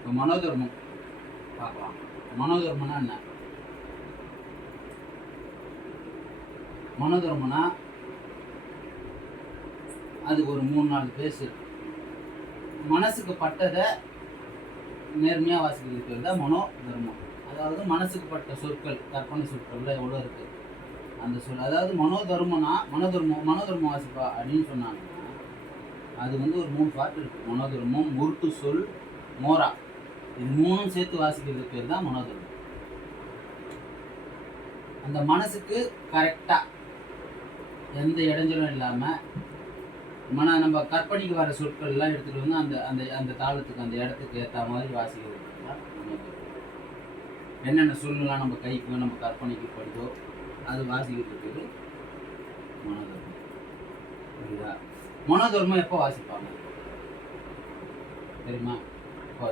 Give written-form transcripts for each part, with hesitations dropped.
இப்போ மனோதர்மம் பார்க்கலாம். மனோதர்மம்னா என்ன? மனோதர்மம்னா அது ஒரு 3-4 பேஸ். மனசுக்கு பட்டதை நேர்மையாக வாசிக்கிறது பேர் தான் மனோதர்மம். அதாவது மனசுக்கு பட்ட சொற்கள், கற்பனை சொற்கள்ல எவ்வளோ இருக்குது அந்த சொல். அதாவது மனோதர்மம் வாசிப்பா அப்படின்னு சொன்னாங்கன்னா அது வந்து ஒரு 3 பார்ட் இருக்குது. மனோதர்மம், உருட்டு சொல், மோரா, இது 3ம் சேர்த்து வாசிக்கிறது பேர் தான் மனோதர்மம். அந்த மனசுக்கு கரெக்டாக எந்த இடைஞ்சலும் இல்லாமல் நம்ம கற்பனைக்கு வர சொற்கள்லாம் எடுத்துகிட்டு வந்து அந்த அந்த அந்த தாளத்துக்கு அந்த இடத்துக்கு ஏற்ற மாதிரி வாசிக்கிறது தான் மனோதர்மம். என்னென்ன சொல்லலாம் நம்ம கைக்கு நம்ம கற்பனைக்கு படுதோ அது வாசிக்கிறது பேர் மனோதர்மம். புரியுதா? மனோதர்மம் எப்போ வாசிப்பாங்க தெரியுமா? எப்போ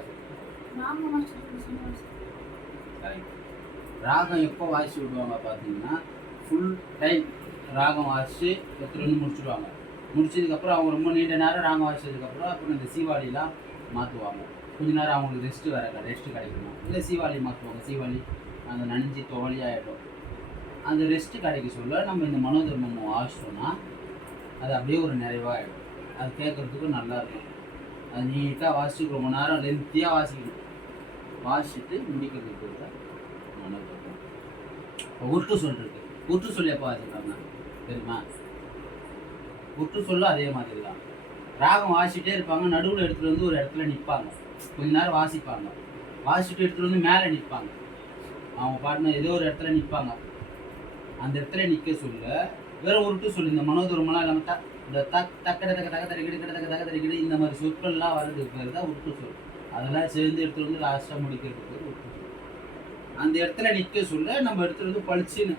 ராகம் எப்போ வாசிச்சு விடுவாங்க பார்த்தீங்கன்னா, ஃபுல் டைம் ராகம் வாசித்து எடுத்துகிட்டு வந்து முடிச்சுடுவாங்க. முடிச்சதுக்கப்புறம் அவங்க ரொம்ப நீண்ட நேரம் ராகம் வாசிச்சதுக்கப்புறம் அப்புறம் இந்த சீவாளிலாம் மாற்றுவாங்க. கொஞ்ச நேரம் அவங்களுக்கு ரெஸ்ட்டு கிடைக்கணும். இல்லை சீவாளி மாற்றுவாங்க. சீவாளி அந்த நனைஞ்சி தொவலியாகிடும். அந்த ரெஸ்ட்டு கிடைக்க சொல்ல நம்ம இந்த மனோதர்மம் வாசிச்சோன்னா அது அப்படியே ஒரு நிறைவாகிடும். அது கேட்குறதுக்கும் நல்லாயிருக்கும். அது நீட்டாக வாசிச்சு ரொம்ப நேரம் லென்த்தியாக வாசிக்கணும். வாசிச்சுட்டு முடிக்கிறதுக்கு தான் மனோதர்மம். இப்போ உருட்டு சொல் இருக்குது. உருட்டு சொல்லி எப்போ வாசிப்பாங்க தெரியுமா? உருட்டு சொல்ல அதே மாதிரி தான். ராகம் வாசிக்கிட்டே இருப்பாங்க. நடுவில் எடுத்துகிட்டு வந்து ஒரு இடத்துல நிற்பாங்க. கொஞ்ச நேரம் வாசிப்பாங்க. வாசிச்சுட்டு எடுத்துகிட்டு வந்து மேலே நிற்பாங்க. அவங்க பாட்டுனா ஏதோ ஒரு இடத்துல நிற்பாங்க. அந்த இடத்துல நிற்க சொல்ல வேறு உருட்டு சொல்லு. இந்த மனோதர்மம்லாம் இல்லாமல் இந்த தக்கடை தக்கடை இந்த மாதிரி சொற்கள்லாம் வர்றதுக்கு பேர் தான் உருட்டு சொல். அதெல்லாம் சேர்ந்து எடுத்துகிட்டு வந்து லாஸ்ட்டாக முடிக்கிறதுக்கு பேர் உருட்டு சொல். அந்த இடத்துல நிற்க சொல்ல நம்ம எடுத்துகிட்டு வந்து பளிச்சுன்னு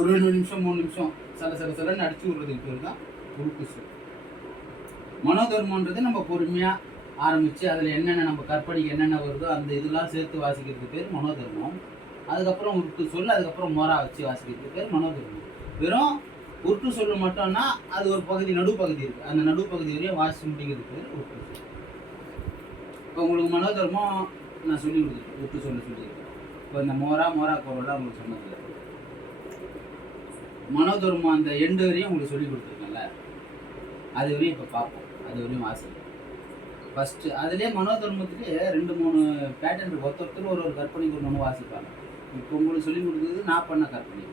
ஒரு 2 நிமிஷம் 3 நிமிஷம் சலன்னு அடிச்சு விடுறதுக்கு பேர் தான் உருட்டு சொல். மனோதர்மன்றது நம்ம பொறுமையாக ஆரம்பித்து அதில் என்னென்ன நம்ம கற்பனைக்கு என்னென்ன வருதோ அந்த இதெல்லாம் சேர்த்து வாசிக்கிறதுக்கு பேர் மனோதர்மம். அதுக்கப்புறம் உருட்டு சொல், அதுக்கப்புறம் மோரா வச்சு வாசிக்கிறதுக்கு பேர் மனோதர்மம். வெறும் உருட்டு சொல்லு மட்டும்னா அது ஒரு பகுதி, நடுப்பகுதி இருக்குது. அந்த நடுப்பகுதி வரையும் வாசித்து முடிக்கிறதுக்கு பேர் உருட்டு சொல். இப்போ உங்களுக்கு மனோதர்மம் நான் சொல்லி கொடுத்துருக்கேன். உருட்டு சொல்லியிருக்கேன். இப்போ இந்த மோரா கோரெல்லாம் உங்களுக்கு சொன்னதில்லை. மனோதர்மம் அந்த எண்டு வரையும் உங்களுக்கு சொல்லி கொடுத்துருக்கேன்ல, அது வரையும் இப்போ பார்ப்போம். அது வரையும் வாசிப்போம். ஃபஸ்ட்டு அதுலேயே மனோதர்மத்துக்கு 2-3 பேட்டர்ன் இருக்குது. ஒருத்தர் ஒரு கற்பனைக்கு ஒன்று வாசிப்பாங்க. இப்போ உங்களுக்கு சொல்லி கொடுத்தது நான் பண்ண கற்பனை.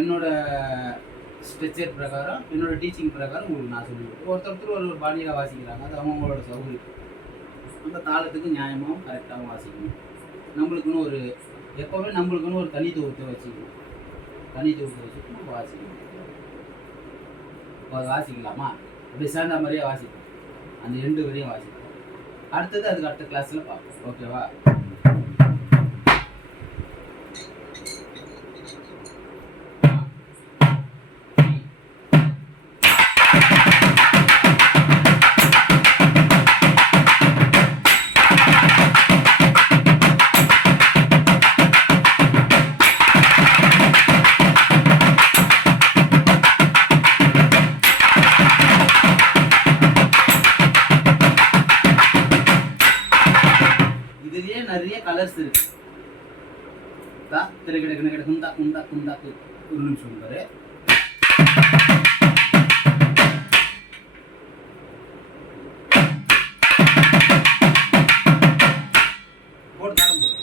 என்னோட ஸ்ட்ரக்சர் பிரகாரம், என்னோட டீச்சிங் பிரகாரம் உங்களுக்கு நான் சொல்லி கொடுத்தேன். ஒருத்தர் ஒரு பாணியில் வாசிக்கிறாங்க. அது அவங்களோட சௌகரியம். அந்த தாளத்துக்கு நியாயமாகவும் கரெக்டாகவும் வாசிக்கணும். நம்மளுக்குன்னு ஒரு எப்போவுமே நம்மளுக்குன்னு ஒரு தனித்துவத்தை வச்சுக்கணும். தனித்துவத்தை வச்சுட்டு நம்ம வாசிக்கணும். இப்போ அது வாசிக்கலாமா? அப்படி சேர்ந்த மாதிரியே வாசிப்போம். அந்த 2 வரையும் வாசிப்போம். அடுத்தது அதுக்கு அடுத்த கிளாஸில் பார்ப்போம். ஓகேவா? நிறைய கலர்ஸ் இருக்கு. ஒரு நிமிஷம் பாரு. போட்டு தாரம் போடு.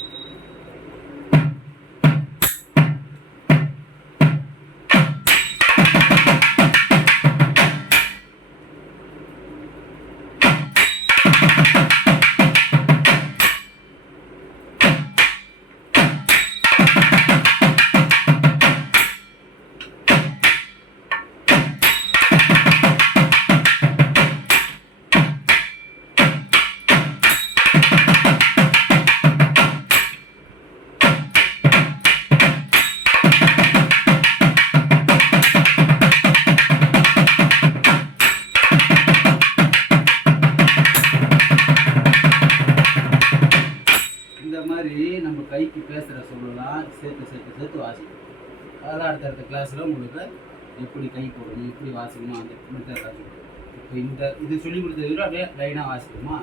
நம்ம கைக்கு பேசுகிற சொல்லலாம் சேர்த்து வாசிக்கணும். அதெல்லாம் அடுத்தடுத்த கிளாஸில் உங்களுக்கு எப்படி கை போடணும், எப்படி வாசிக்கணும் அந்த மெத்தட் காட்சி. இப்போ இது சொல்லி கொடுத்தது அப்படியே லைனாக வாசிக்கணுமா?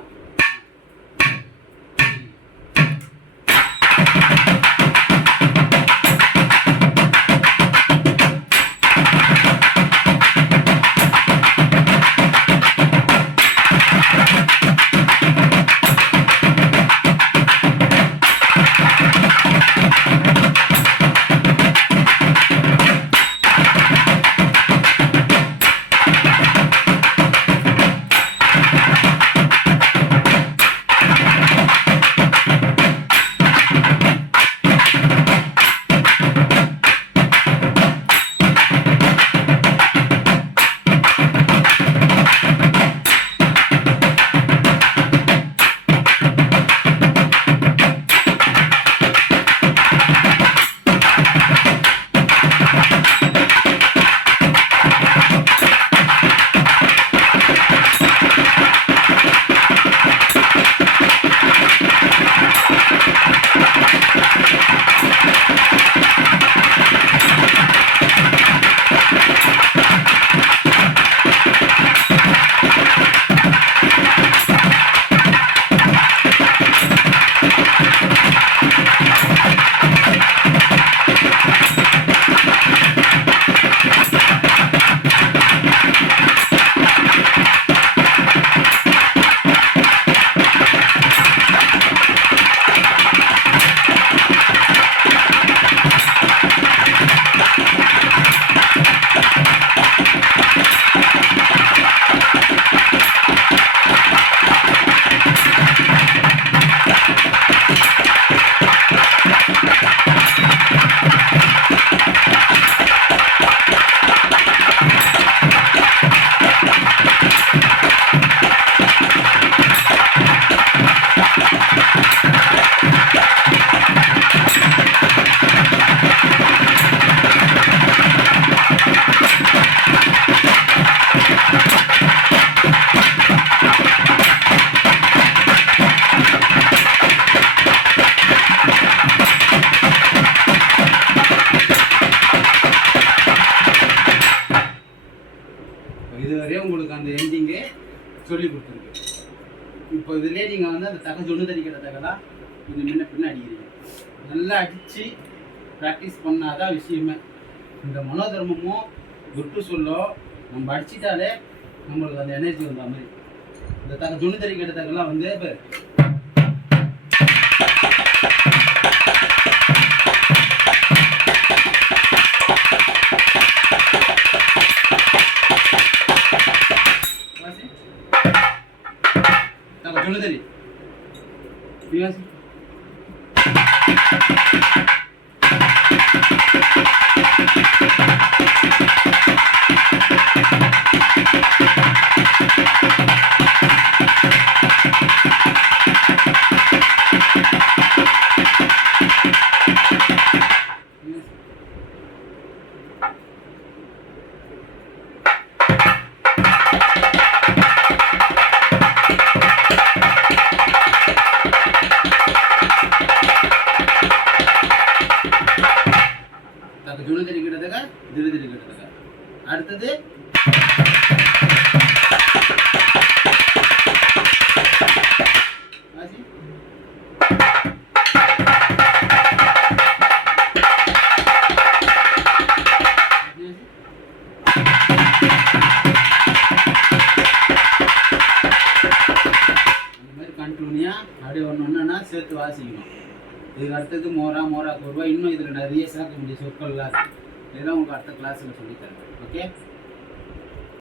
இதுவரையும் உங்களுக்கு அந்த எண்டிங்கே சொல்லி கொடுத்துருக்கு. இப்போ இதுலேயே நீங்கள் வந்து அந்த தகை ஒன்று தடிக்கிற தகலாம் கொஞ்சம் முன்ன பின்ன அடிக்கிறீங்க. நல்லா அடித்து ப்ராக்டிஸ் பண்ணாதான் விஷயமே. இந்த மனோதர்மமும் குட்டு சொல்லோ நம்ம அடிச்சிட்டாலே நம்மளுக்கு அந்த எனர்ஜி வந்த மாதிரி. இந்த தகை ஒன்று தடிக்கிற தகலாம் வந்து இப்போ जुड़े जुड़े गिड़दगा धीरे धीरे गिड़दगा அடுத்தது ஆசி இந்த மாதிரி கண்டினியூயா அப்படியே ஒன்னொன்னா சேர்த்து வாசிக்கணும். இதுக்கு அடுத்தது மோரா மோரா கோர்வா இன்னும் இதில் நிறைய சேர்க்க முடிய சொற்கள்லாம் இதெல்லாம் உங்களுக்கு அடுத்த கிளாஸில் சொல்லித்தரேன். ஓகே.